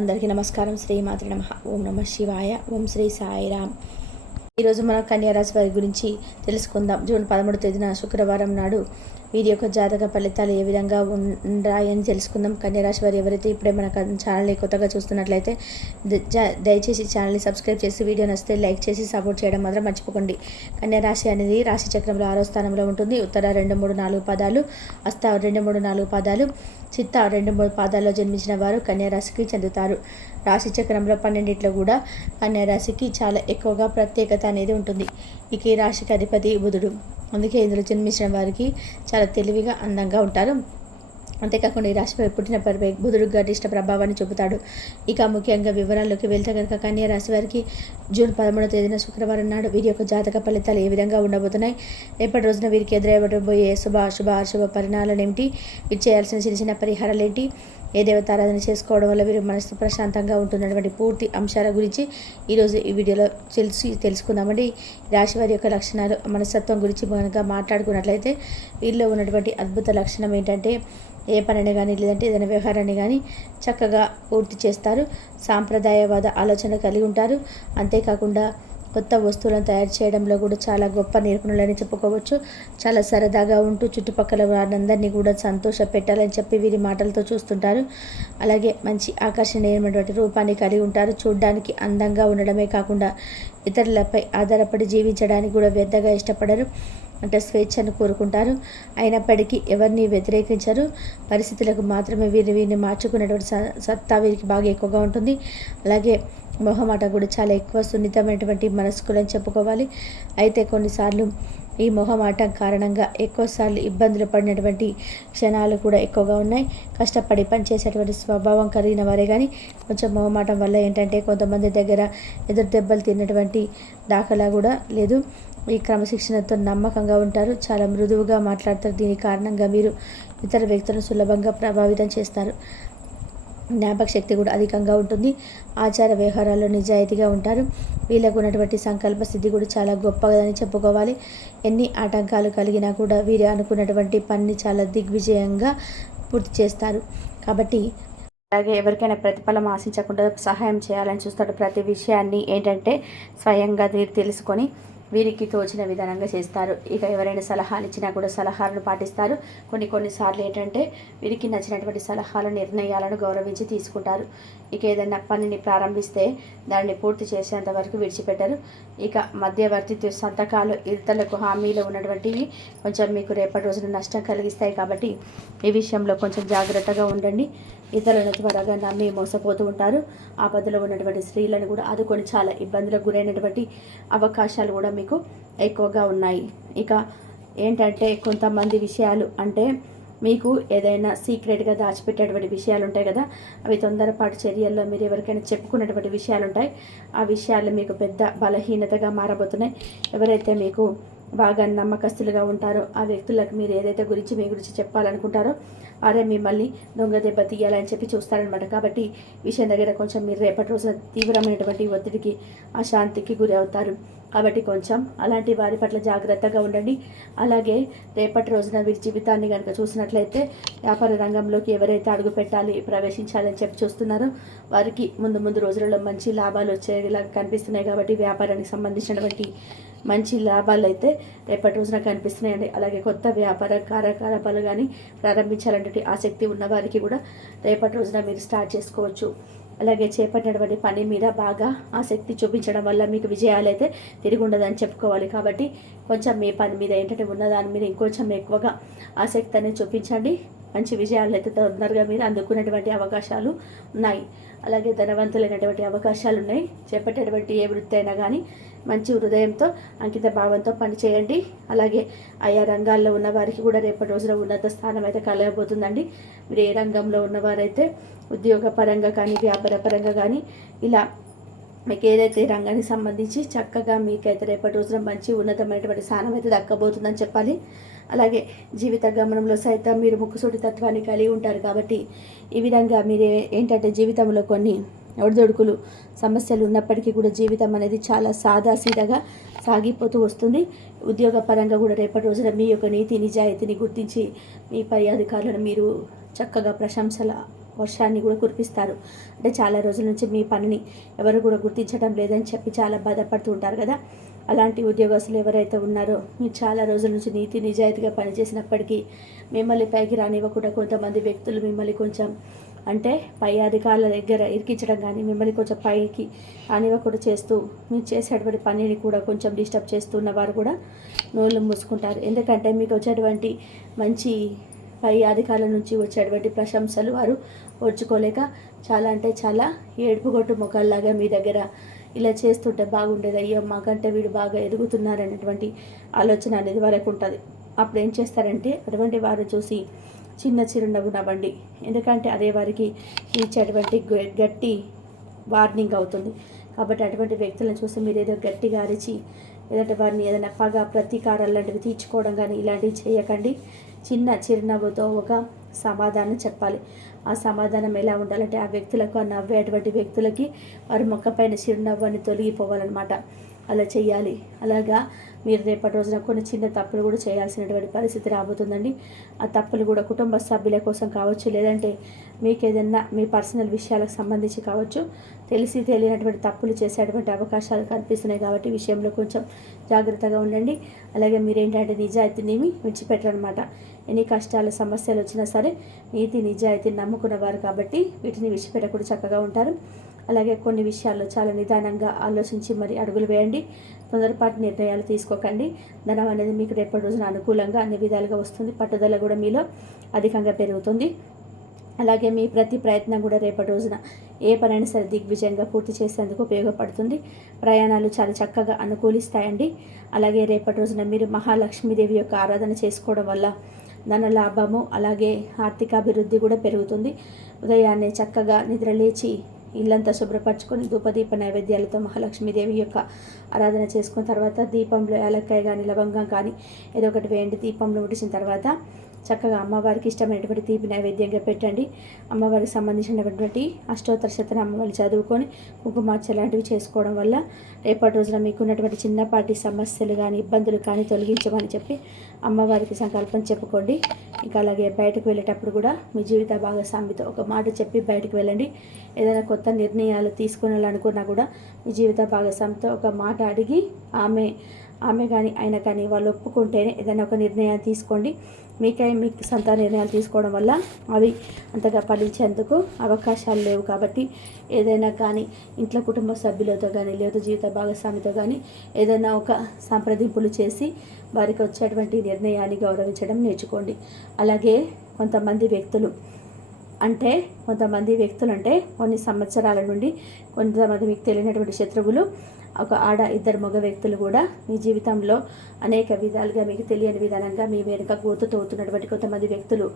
అందరికీ నమస్కారం. శ్రీమాతృ నమః. ఓం నమ శివాయ. ఓం శ్రీ సాయిరామ్. ఈరోజు మనం కన్యారాశి వారి గురించి తెలుసుకుందాం. జూన్ 13వ తేదీన శుక్రవారం నాడు వీరి యొక్క జాతక ఫలితాలు ఏ విధంగా ఉన్నాయని తెలుసుకుందాం. కన్యారాశి వారు ఎవరైతే ఇప్పుడే మన ఛానల్ని కొత్తగా చూస్తున్నట్లయితే దయచేసి ఛానల్ని సబ్స్క్రైబ్ చేసి వీడియో నచ్చితే లైక్ చేసి సపోర్ట్ చేయడం మాత్రం మర్చిపోకండి. కన్యారాశి అనేది రాశి చక్రంలో 6వ స్థానంలో ఉంటుంది. ఉత్తర 2, 3, 4 పాదాలు, హస్త 2, 3, 4 పాదాలు, చిత్త 2, 3 పాదాల్లో జన్మించిన వారు కన్యారాశికి చెందుతారు. రాశి చక్రంలో 12 కూడా కన్యారాశికి చాలా ఎక్కువగా ప్రత్యేకత అనేది ఉంటుంది. ఇక ఈ రాశికి అధిపతి బుధుడు. అందుకే ఇందులో జన్మించిన వారికి చాలా తెలివిగా అందంగా ఉంటారు. అంతేకాకుండా ఈ రాశిపై పుట్టిన బుధుడు గరిష్ట ప్రభావాన్ని చూపుతాడు. ఇక ముఖ్యంగా వివరాల్లోకి వెళ్తే కనుక కన్యా రాశి వారికి జూన్ 13వ తేదీన శుక్రవారం నాడు వీరి యొక్క జాతక ఫలితాలు ఏ విధంగా ఉండబోతున్నాయి, రేపటి రోజున వీరికి ఎదురయ్యబోయే అశుభ పరిణామాలు ఏమిటి, వీరు చేయాల్సిన చిన్న చిన్న పరిహారాలు ఏంటి, ఏ దేవతారాధన చేసుకోవడం వల్ల వీరు మనసు ప్రశాంతంగా ఉంటున్నటువంటి పూర్తి అంశాల గురించి ఈరోజు ఈ వీడియోలో తెలుసుకుందామండి. రాశి వారి యొక్క లక్షణాలు, మనస్తత్వం గురించి కనుక మాట్లాడుకున్నట్లయితే వీరిలో ఉన్నటువంటి అద్భుత లక్షణం ఏంటంటే ఏ పనిని కానీ లేదంటే ఏదైనా వ్యవహారాన్ని కానీ చక్కగా పూర్తి చేస్తారు. సాంప్రదాయవాద ఆలోచన కలిగి ఉంటారు. అంతేకాకుండా కొత్త వస్తువులను తయారు చేయడంలో కూడా చాలా గొప్ప నిపుణులని చెప్పుకోవచ్చు. చాలా సరదాగా ఉంటూ చుట్టుపక్కల వారందరినీ కూడా సంతోష పెట్టాలని చెప్పి వీరి మాటలతో చూస్తుంటారు. అలాగే మంచి ఆకర్షణీయమైనటువంటి రూపాన్ని కలిగి ఉంటారు. చూడడానికి అందంగా ఉండడమే కాకుండా ఇతరులపై ఆధారపడి జీవించడానికి కూడా వ్యర్థగా ఇష్టపడరు. అంటే స్వేచ్ఛను కోరుకుంటారు. అయినప్పటికీ ఎవరిని వ్యతిరేకించరు. పరిస్థితులకు మాత్రమే వీరిని మార్చుకునేటువంటి సత్తా వీరికి బాగా ఎక్కువగా ఉంటుంది. అలాగే మొహమాట కూడా చాలా ఎక్కువ సున్నితమైనటువంటి మనస్కులని చెప్పుకోవాలి. అయితే కొన్నిసార్లు ఈ మొహమాటం కారణంగా ఎక్కువసార్లు ఇబ్బందులు పడినటువంటి క్షణాలు కూడా ఎక్కువగా ఉన్నాయి. కష్టపడి పనిచేసేటువంటి స్వభావం కలిగిన వారే కానీ కొంచెం మొహమాటం వల్ల ఏంటంటే కొంతమంది దగ్గర ఎదురు దెబ్బలు తిన్నటువంటి దాఖలా కూడా లేదు. ఈ క్రమశిక్షణతో నమ్మకంగా ఉంటారు. చాలా మృదువుగా మాట్లాడతారు. దీని కారణంగా మీరు ఇతర వ్యక్తులను సులభంగా ప్రభావితం చేస్తారు. జ్ఞాపక శక్తి కూడా అధికంగా ఉంటుంది. ఆచార వ్యవహారాల్లో నిజాయితీగా ఉంటారు. వీళ్ళకు ఉన్నటువంటి సంకల్ప స్థితి కూడా చాలా గొప్పదని చెప్పుకోవాలి. ఎన్ని ఆటంకాలు కలిగినా కూడా వీరు అనుకున్నటువంటి పనిని చాలా దిగ్విజయంగా పూర్తి చేస్తారు. కాబట్టి అలాగే ఎవరికైనా ప్రతిఫలం ఆశించకుండా సహాయం చేయాలని చూస్తాడు. ప్రతి విషయాన్ని ఏంటంటే స్వయంగా తెలుసుకొని వీరికి తోచిన విధానంగా చేస్తారు. ఇక ఎవరైనా సలహాలు ఇచ్చినా కూడా సలహాలను పాటిస్తారు. కొన్నిసార్లు ఏంటంటే వీరికి నచ్చినటువంటి సలహాల నిర్ణయాలను గౌరవించి తీసుకుంటారు. ఇక ఏదైనా పనిని ప్రారంభిస్తే దాన్ని పూర్తి చేసేంత వరకు విడిచిపెట్టరు. ఇక మధ్యవర్తిత్వ సంతకాలు ఇతరులకు హామీలో ఉన్నటువంటివి కొంచెం మీకు రేపటి రోజున నష్టం కలిగిస్తాయి. కాబట్టి ఈ విషయంలో కొంచెం జాగ్రత్తగా ఉండండి. ఇతరులను త్వరగా నమ్మి మోసపోతూ ఉంటారు. ఆపదలో ఉన్నటువంటి స్త్రీలను కూడా ఆదుకొని చాలా ఇబ్బందులకు గురైనటువంటి అవకాశాలు కూడా మీకు ఎక్కువగా ఉన్నాయి. ఇక ఏంటంటే కొంతమంది విషయాలు అంటే మీకు ఏదైనా సీక్రెట్గా దాచిపెట్టేటువంటి విషయాలు ఉంటాయి కదా, అవి తొందరపాటు చర్యల్లో మీరు ఎవరికైనా చెప్పుకున్నటువంటి విషయాలు ఉంటాయి. ఆ విషయాలు మీకు పెద్ద బలహీనతగా మారబోతున్నాయి. ఎవరైతే మీకు బాగా నమ్మకస్తులుగా ఉంటారో ఆ వ్యక్తులకు మీరు ఏదైతే మీ గురించి చెప్పాలనుకుంటారో వారే మిమ్మల్ని దొంగ దెబ్బ తీయాలని చెప్పి చూస్తారనమాట. కాబట్టి విషయం దగ్గర కొంచెం మీరు రేపటి రోజున తీవ్రమైనటువంటి ఒత్తిడికి అశాంతికి గురి అవుతారు. కాబట్టి కొంచెం అలాంటి వారి పట్ల జాగ్రత్తగా ఉండండి. అలాగే రేపటి రోజున వీరి జీవితాన్ని కనుక చూసినట్లయితే వ్యాపార రంగంలోకి ఎవరైతే అడుగు పెట్టాలి ప్రవేశించాలని చెప్పి చూస్తున్నారో వారికి ముందు రోజులలో మంచి లాభాలు వచ్చేలా కనిపిస్తున్నాయి. కాబట్టి వ్యాపారానికి సంబంధించినటువంటి మంచి లాభాలు అయితే రేపటి రోజున కనిపిస్తున్నాయండి. అలాగే కొత్త వ్యాపార కార్యకలాపాలు కానీ ప్రారంభించాలంటే ఆసక్తి ఉన్న వారికి కూడా రేపటి రోజున మీరు స్టార్ట్ చేసుకోవచ్చు. అలాగే చేపట్టినటువంటి పని మీద బాగా ఆసక్తి చూపించడం వల్ల మీకు విజయాలు అయితే తిరిగి ఉండదని చెప్పుకోవాలి. కాబట్టి కొంచెం మీ పని మీద ఏంటంటే ఉన్నదాని మీద ఇంకొంచెం ఎక్కువగా ఆసక్తి అనేది చూపించండి. మంచి విజయాలు అయితే తొందరగా మీరు అందుకునేటువంటి అవకాశాలు ఉన్నాయి. అలాగే ధనవంతులైనటువంటి అవకాశాలు ఉన్నాయి. చేపట్టేటువంటి ఏ వృత్తి అయినా కానీ మంచి హృదయంతో అంకిత భావంతో పనిచేయండి. అలాగే ఆయా రంగాల్లో ఉన్న వారికి కూడా రేపటి రోజున ఉన్నత స్థానం అయితే కలగబోతుందండి. మీరు ఏ రంగంలో ఉన్నవారైతే ఉద్యోగ పరంగా కానీ వ్యాపార పరంగా కానీ ఇలా మీకు ఏదైతే రంగానికి సంబంధించి చక్కగా మీకైతే రేపటి రోజున మంచి ఉన్నతమైనటువంటి స్థానం అయితే దక్కబోతుందని చెప్పాలి. అలాగే జీవిత గమనంలో సైతం మీరు ముక్కుసూటి తత్వాన్ని కలిగి ఉంటారు. కాబట్టి ఈ విధంగా మీరు ఏంటంటే జీవితంలో కొన్ని ఒడిదొడుకులు సమస్యలు ఉన్నప్పటికీ కూడా జీవితం అనేది చాలా సాదాసీదాగా సాగిపోతూ వస్తుంది. ఉద్యోగ పరంగా కూడా రేపటి రోజున మీ యొక్క నీతి నిజాయితీని గుర్తించి మీ పై అధికారులను మీరు చక్కగా ప్రశంసల వర్షాన్ని కూడా కురిపిస్తారు. అంటే చాలా రోజుల నుంచి మీ పనిని ఎవరు కూడా గుర్తించడం లేదని చెప్పి చాలా బాధపడుతూ ఉంటారు కదా. అలాంటి ఉద్యోగస్తులు ఎవరైతే ఉన్నారో మీరు చాలా రోజుల నుంచి నీతి నిజాయితీగా పనిచేసినప్పటికీ మిమ్మల్ని పైకి రానివ్వకుండా కొంతమంది వ్యక్తులు మిమ్మల్ని కొంచెం అంటే పై అధికారుల దగ్గర ఇరికించడం కానీ మిమ్మల్ని కొంచెం పైకి రానివ్వకుండా చేస్తూ మీరు చేసేటువంటి పనిని కూడా కొంచెం డిస్టర్బ్ చేస్తున్న వారు కూడా నోళ్ళు మూసుకుంటారు. ఎందుకంటే మీకు వచ్చేటువంటి మంచి పై అధికారుల నుంచి వచ్చేటువంటి ప్రశంసలు వారు ఓర్చుకోలేక చాలా అంటే చాలా ఏడుపుగొట్టు ముఖాల్లాగా మీ దగ్గర ఇలా చేస్తుంటే బాగుండేది, అయ్యో మాకంటే వీడు బాగా ఎదుగుతున్నారనేటువంటి ఆలోచన అనేది వారికి ఉంటుంది. అప్పుడు ఏం చేస్తారంటే అటువంటి వారు చూసి చిన్న చిరునవ్వు నవ్వండి. ఎందుకంటే అదే వారికి ఇచ్చేటువంటి గట్టి వార్నింగ్ అవుతుంది. కాబట్టి అటువంటి వ్యక్తులను చూసి మీరు ఏదో గట్టిగా అరిచి ఏదంటే వారిని ఏదైనా పగ ప్రతీకారాలు లాంటివి తీర్చుకోవడం కానీ ఇలాంటివి చేయకండి. చిన్న చిరునవ్వుతో ఒక సమాధానం చెప్పాలి. ఆ సమాధానం ఎలా ఉండాలంటే ఆ వ్యక్తులకు ఆ నవ్వేటువంటి వ్యక్తులకి వారి మొక్కపైన చిరునవ్వు అని తొలగిపోవాలన్నమాట. అలా చేయాలి. అలాగా మీరు రేపటి రోజున కొన్ని చిన్న తప్పులు కూడా చేయాల్సినటువంటి పరిస్థితి రాబోతుందండి. ఆ తప్పులు కూడా కుటుంబ సభ్యుల కోసం కావచ్చు, లేదంటే మీకు ఏదైనా మీ పర్సనల్ విషయాలకు సంబంధించి కావచ్చు, తెలిసి తెలియనటువంటి తప్పులు చేసేటువంటి అవకాశాలు కనిపిస్తున్నాయి. కాబట్టి విషయంలో కొంచెం జాగ్రత్తగా ఉండండి. అలాగే మీరేంటంటే నిజాయితీని విడిచిపెట్టరనమాట. ఎన్ని కష్టాలు సమస్యలు వచ్చినా సరే నీతి నిజాయితీని నమ్ముకున్నవారు కాబట్టి వీటిని విడిచిపెట్టకుండా చక్కగా ఉంటారు. అలాగే కొన్ని విషయాల్లో చాలా నిదానంగా ఆలోచించి మరి అడుగులు వేయండి. తొందరపాటు నిర్ణయాలు తీసుకోకండి. ధనం అనేది మీకు రేపటి రోజున అనుకూలంగా అన్ని విధాలుగా వస్తుంది. పట్టుదల కూడా మీలో అధికంగా పెరుగుతుంది. అలాగే మీ ప్రతి ప్రయత్నం కూడా రేపటి రోజున ఏ పనైనా సరే దిగ్విజయంగా పూర్తి చేసేందుకు ఉపయోగపడుతుంది. ప్రయాణాలు చాలా చక్కగా అనుకూలిస్తాయండి. అలాగే రేపటి రోజున మీరు మహాలక్ష్మీదేవి యొక్క ఆరాధన చేసుకోవడం వల్ల ధన లాభము అలాగే ఆర్థిక అభివృద్ధి కూడా పెరుగుతుంది. ఉదయాన్నే చక్కగా నిద్రలేచి ఇల్లంతా శుభ్రపరచుకొని ధూపదీప నైవేద్యాలతో మహాలక్ష్మీదేవి యొక్క ఆరాధన చేసుకున్న తర్వాత దీపంలో యాలక్కాయ కానీ లవంగం కానీ ఏదో ఒకటి వేయండి. దీపంలో ఉడిచిన తర్వాత చక్కగా అమ్మవారికి ఇష్టమైనటువంటి తీపి నైవేద్యంగా పెట్టండి. అమ్మవారికి సంబంధించినటువంటి అష్టోత్తర శతనామాలు చదువుకొని కుంకుమార్చన లాంటివి చేసుకోవడం వల్ల రేపటి రోజున మీకు ఉన్నటువంటి చిన్నపాటి సమస్యలు కానీ ఇబ్బందులు కానీ తొలగించమని చెప్పి అమ్మవారికి సంకల్పం చెప్పుకోండి. ఇంకా అలాగే బయటకు వెళ్ళేటప్పుడు కూడా మీ జీవిత భాగస్వామితో ఒక మాట చెప్పి బయటకు వెళ్ళండి. ఏదైనా కొత్త నిర్ణయాలు తీసుకోవాలనుకున్నా కూడా మీ జీవిత భాగస్వామితో ఒక మాట అడిగి ఆమె కానీ ఆయన కానీ వాళ్ళు ఒప్పుకుంటేనే ఏదైనా ఒక నిర్ణయాన్ని తీసుకోండి. మీకు సొంత నిర్ణయాలు తీసుకోవడం వల్ల అవి అంతగా ఫలించేందుకు అవకాశాలు లేవు. కాబట్టి ఏదైనా కానీ ఇంట్లో కుటుంబ సభ్యులతో కానీ లేదా జీవిత భాగస్వామితో కానీ ఏదైనా ఒక సంప్రదింపులు చేసి వారికి వచ్చేటువంటి నిర్ణయాన్ని గౌరవించడం నేర్చుకోండి. అలాగే కొంతమంది వ్యక్తులు అంటే కొన్ని సంవత్సరాల నుండి కొంతమంది మీకు తెలియనటువంటి శత్రువులు ఒక ఆడ ఇద్దరు మగ వ్యక్తులు కూడా మీ జీవితంలో అనేక విధాలుగా మీకు తెలియని విధానంగా మీ వెనుక గోతుతోతున్నటువంటి కొంతమంది వ్యక్తులు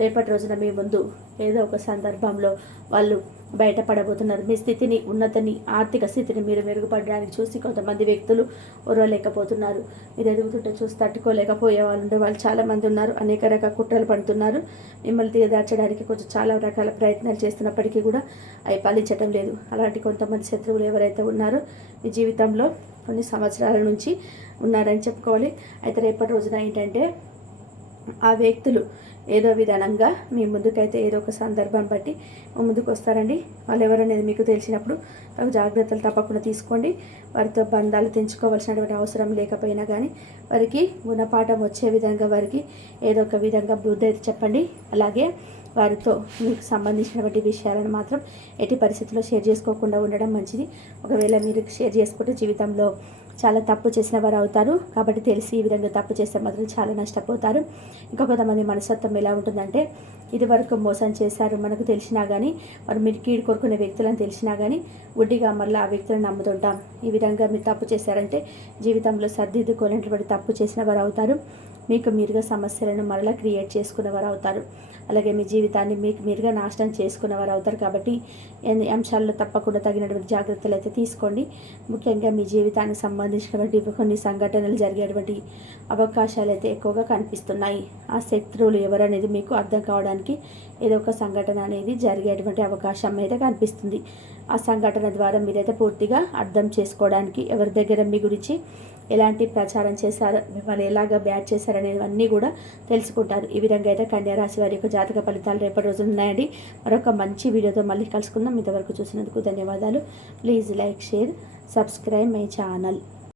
రేపటి రోజున మీ ముందు ఏదో ఒక సందర్భంలో వాళ్ళు బయటపడబోతున్నారు. మీ స్థితిని ఉన్నతని ఆర్థిక స్థితిని మీరు మెరుగుపడడానికి చూసి కొంతమంది వ్యక్తులు ఓర్వలేకపోతున్నారు. మీరు ఎదుగుతుంటే చూసి తట్టుకోలేకపోయే వాళ్ళు చాలామంది ఉన్నారు. అనేక రకాల కుట్రలు పడుతున్నారు. మిమ్మల్ని తీయదార్చడానికి కొంచెం చాలా రకాల ప్రయత్నాలు చేస్తున్నప్పటికీ కూడా అవి ఫలించటం లేదు. అలాంటి కొంతమంది శత్రువులు ఎవరైతే ఉన్నారో మీ జీవితంలో కొన్ని సంవత్సరాల నుంచి ఉన్నారని చెప్పుకోవాలి. అయితే రేపటి రోజున ఏంటంటే ఆ వ్యక్తులు ఏదో విధానంగా మీ ముందుకైతే ఏదో ఒక సందర్భం బట్టి ముందుకు వస్తారండి. వాళ్ళు ఎవరనేది మీకు తెలిసినప్పుడు జాగ్రత్తలు తప్పకుండా తీసుకోండి. వారితో బంధాలు తెంచుకోవాల్సినటువంటి అవసరం లేకపోయినా కానీ వారికి గుణపాఠం వచ్చే విధంగా వారికి ఏదో ఒక విధంగా బుద్ధి అయితే చెప్పండి. అలాగే వారితో మీకు సంబంధించినటువంటి విషయాలను మాత్రం ఎట్టి పరిస్థితుల్లో షేర్ చేసుకోకుండా ఉండడం మంచిది. ఒకవేళ మీరు షేర్ చేసుకుంటే జీవితంలో చాలా తప్పు చేసిన వారు అవుతారు. కాబట్టి తెలిసి ఈ విధంగా తప్పు చేస్తే మాత్రం చాలా నష్టపోతారు. ఇంకా కొంతమంది మనస్తత్వం ఎలా ఉంటుందంటే ఇదివరకు మోసం చేశారు మనకు తెలిసినా కానీ మీరు కీడు కోరుకునే వ్యక్తులను తెలిసినా కానీ గుడ్డిగా మళ్ళీ ఆ వ్యక్తులను నమ్ముతుంటాం. ఈ విధంగా మీరు తప్పు చేశారంటే జీవితంలో సర్దిద్దుకోలేనటువంటి తప్పు చేసిన వారు అవుతారు. మీకు మీరుగా సమస్యలను మరలా క్రియేట్ చేసుకునేవారు అవుతారు. అలాగే మీ జీవితాన్ని మీకు మీరుగా నాశనం చేసుకునేవారు అవుతారు. కాబట్టి అంశాల్లో తప్పకుండా తగినటువంటి జాగ్రత్తలు అయితే తీసుకోండి. ముఖ్యంగా మీ జీవితానికి సంబంధించినటువంటి కొన్ని సంఘటనలు జరిగేటువంటి అవకాశాలు అయితే ఎక్కువగా కనిపిస్తున్నాయి. ఆ శత్రువులు ఎవరనేది మీకు అర్థం కావడానికి ఏదో ఒక సంఘటన అనేది జరిగేటువంటి అవకాశం అయితే కనిపిస్తుంది. ఆ సంఘటన ద్వారా మీరైతే పూర్తిగా అర్థం చేసుకోవడానికి ఎవరి దగ్గర మీ గురించి ఎలాంటి ప్రచారం చేశారో, మిమ్మల్ని ఎలాగ బ్యాడ్ చేశారనేవన్నీ కూడా తెలుసుకుంటారు. ఈ విధంగా అయితే కన్యా రాశి వారి యొక్క జాతక ఫలితాలు రేపటి రోజులు ఉన్నాయండి. మరొక మంచి వీడియోతో మళ్ళీ కలుసుకుందాం. ఇంతవరకు చూసినందుకు ధన్యవాదాలు. Please like, share, subscribe my channel.